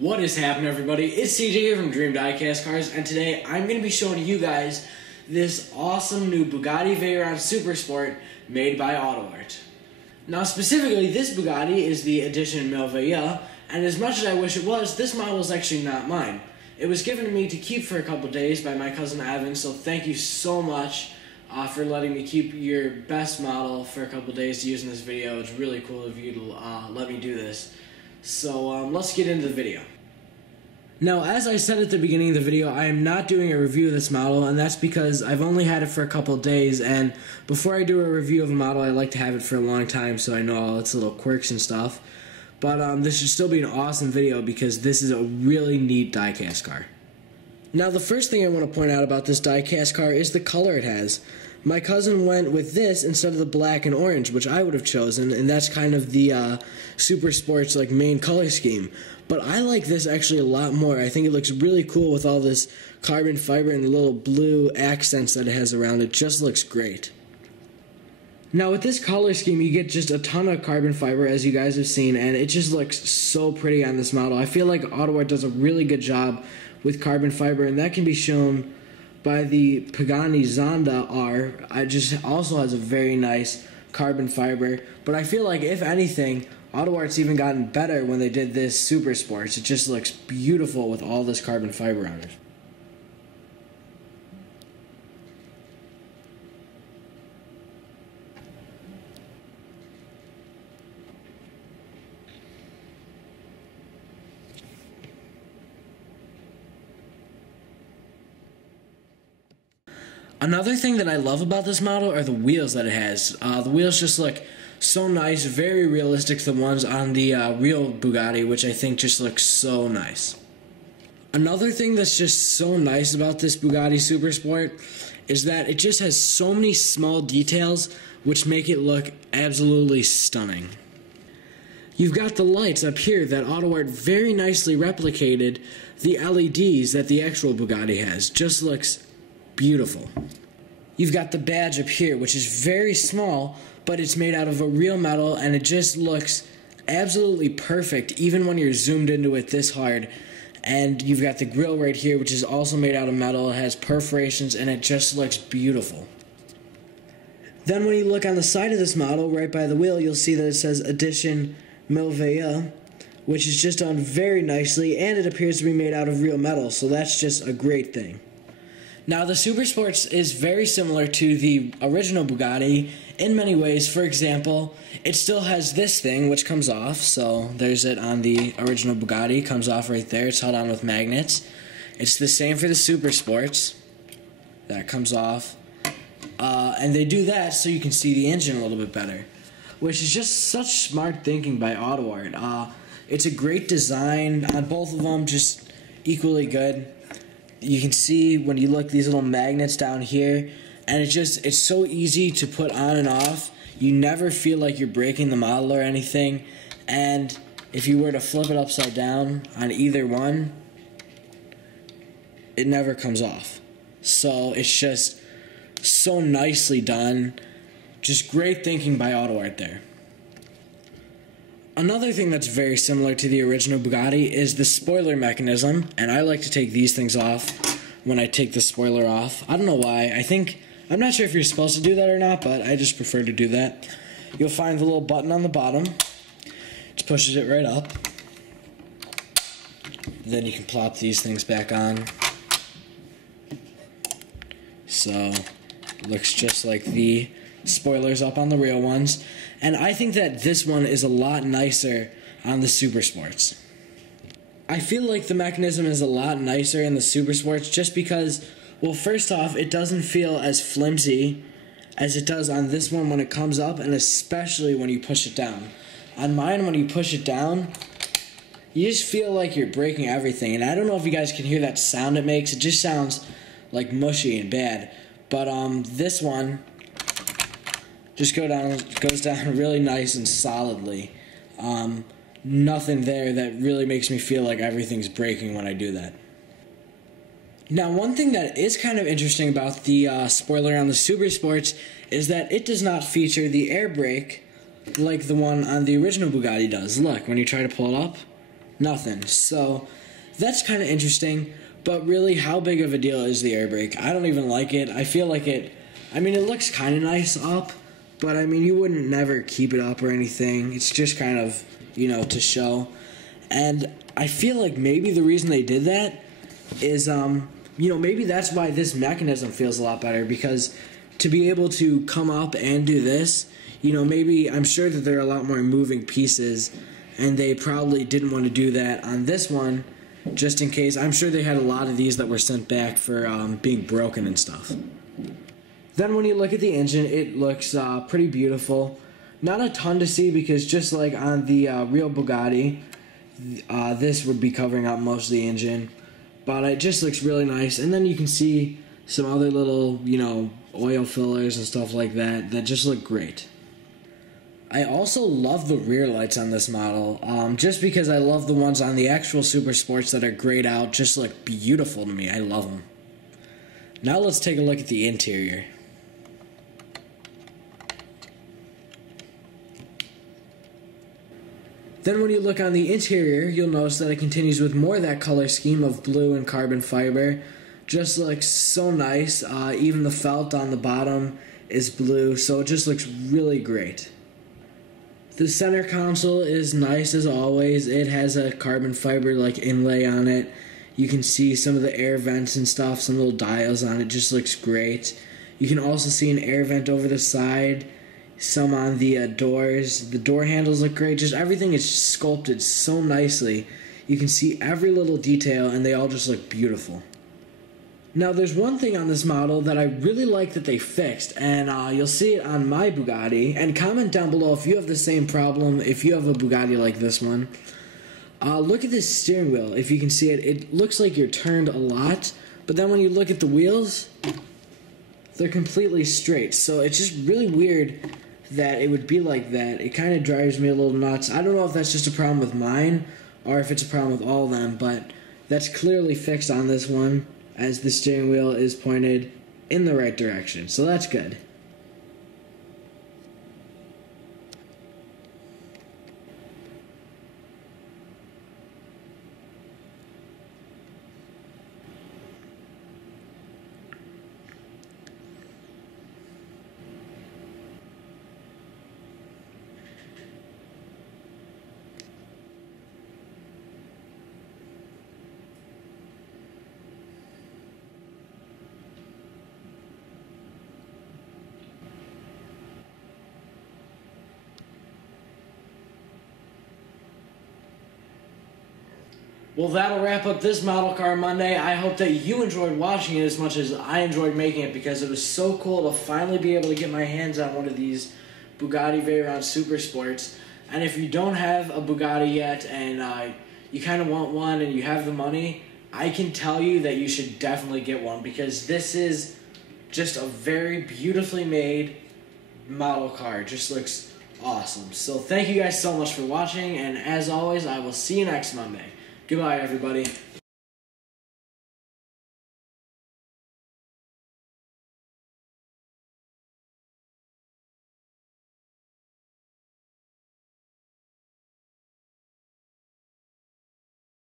What is happening, everybody? It's CJ here from Dream Diecast Cars, and today I'm going to be showing you guys this awesome new Bugatti Veyron Supersport made by AUTOart. Now, specifically, this Bugatti is the edition Merveilleux, and as much as I wish it was, this model is actually not mine. It was given to me to keep for a couple days by my cousin Evan, so thank you so much for letting me keep your best model for a couple days to use in this video. It's really cool of you to let me do this. So let's get into the video. Now, as I said at the beginning of the video, I am not doing a review of this model, and that's because I've only had it for a couple days, and before I do a review of a model, I like to have it for a long time so I know all its little quirks and stuff. But this should still be an awesome video because this is a really neat diecast car. Now, the first thing I want to point out about this diecast car is the color it has. My cousin went with this instead of the black and orange, which I would have chosen, and that's kind of the Supersport's main color scheme. But I like this actually a lot more. I think it looks really cool with all this carbon fiber and the little blue accents that it has around it. Just looks great. Now, with this color scheme, you get just a ton of carbon fiber, as you guys have seen, and it just looks so pretty on this model. I feel like AUTOart does a really good job with carbon fiber, and that can be shown by the Pagani Zonda R. It just also has a very nice carbon fiber, but I feel like, if anything, AUTOart's even gotten better when they did this Supersports. It just looks beautiful with all this carbon fiber on it. Another thing that I love about this model are the wheels that it has. The wheels just look so nice, very realistic to the ones on the real Bugatti, which I think just looks so nice. Another thing that's just so nice about this Bugatti Supersport is that it just has so many small details which make it look absolutely stunning. You've got the lights up here that AUTOart very nicely replicated the LEDs that the actual Bugatti has. Just looks beautiful. You've got the badge up here, which is very small, but it's made out of a real metal, and it just looks absolutely perfect even when you're zoomed into it this hard. And you've got the grille right here, which is also made out of metal. It has perforations, and it just looks beautiful. Then when you look on the side of this model, right by the wheel, you'll see that it says Edition Merveilleux, which is just done very nicely, and it appears to be made out of real metal, so that's just a great thing. Now, the Supersports is very similar to the original Bugatti in many ways. For example, it still has this thing which comes off, so there's it on the original Bugatti. It comes off right there. It's held on with magnets. It's the same for the Supersports. That comes off. And they do that so you can see the engine a little bit better, which is just such smart thinking by AUTOart. It's a great design on both of them, just equally good. You can see when you look these little magnets down here, and it's so easy to put on and off. You never feel like you're breaking the model or anything, and if you were to flip it upside down on either one, it never comes off. So it's just so nicely done. Just great thinking by AUTOart there. Another thing that's very similar to the original Bugatti is the spoiler mechanism, and I like to take these things off when I take the spoiler off. I don't know why. I'm not sure if you're supposed to do that or not, but I just prefer to do that. You'll find the little button on the bottom. It pushes it right up. Then you can plop these things back on. So it looks just like the spoilers up on the real ones. And I think that this one is a lot nicer on the Supersports. I feel like the mechanism is a lot nicer in the Supersports just because, well, first off, it doesn't feel as flimsy as it does on this one when it comes up, and especially when you push it down. On mine, when you push it down, you just feel like you're breaking everything. And I don't know if you guys can hear that sound it makes. It just sounds like mushy and bad. But this one just goes down really nice and solidly. Nothing there that really makes me feel like everything's breaking when I do that. Now, one thing that is kind of interesting about the spoiler on the Supersports is that it does not feature the air brake like the one on the original Bugatti does. Look, when you try to pull it up, Nothing. So that's kind of interesting. But really, how big of a deal is the air brake? I don't even like it. I feel like it looks kind of nice up, but you wouldn't never keep it up or anything. It's just kind of, to show. And I feel like maybe the reason they did that is, maybe that's why this mechanism feels a lot better, because to be able to come up and do this, maybe I'm sure that there are a lot more moving pieces, and they probably didn't want to do that on this one, just in case. I'm sure they had a lot of these that were sent back for being broken and stuff. Then when you look at the engine, it looks pretty beautiful. Not a ton to see, because just like on the real Bugatti, this would be covering up most of the engine. But it just looks really nice. And then you can see some other little, oil fillers and stuff like that just look great. I also love the rear lights on this model, just because I love the ones on the actual Super Sports that are grayed out. Just look beautiful to me. I love them. Now let's take a look at the interior. Then when you look on the interior, you'll notice that it continues with more of that color scheme of blue and carbon fiber. Just looks so nice. Even the felt on the bottom is blue, so it just looks really great. The center console is nice as always. It has a carbon fiber inlay on it. You can see some of the air vents and stuff, some little dials on it. Just looks great. You can also see an air vent over the side, some on the doors. The door handles look great. Just everything is sculpted so nicely. You can see every little detail, and they all just look beautiful. Now, there's one thing on this model that I really like that they fixed, and you'll see it on my Bugatti. And comment down below if you have the same problem, if you have a Bugatti like this one. Look at this steering wheel. If you can see it, it looks like you're turned a lot, but then when you look at the wheels, they're completely straight. So it's just really weird that it would be like that. It kind of drives me a little nuts. I don't know if that's just a problem with mine or if it's a problem with all of them, but that's clearly fixed on this one, as the steering wheel is pointed in the right direction. So that's good. Well, that'll wrap up this Model Car Monday. I hope that you enjoyed watching it as much as I enjoyed making it, because it was so cool to finally be able to get my hands on one of these Bugatti Veyron Supersports. And if you don't have a Bugatti yet and you kind of want one and you have the money, I can tell you that you should definitely get one, because this is just a very beautifully made model car. It just looks awesome. So thank you guys so much for watching, and as always, I will see you next Monday. Goodbye, everybody.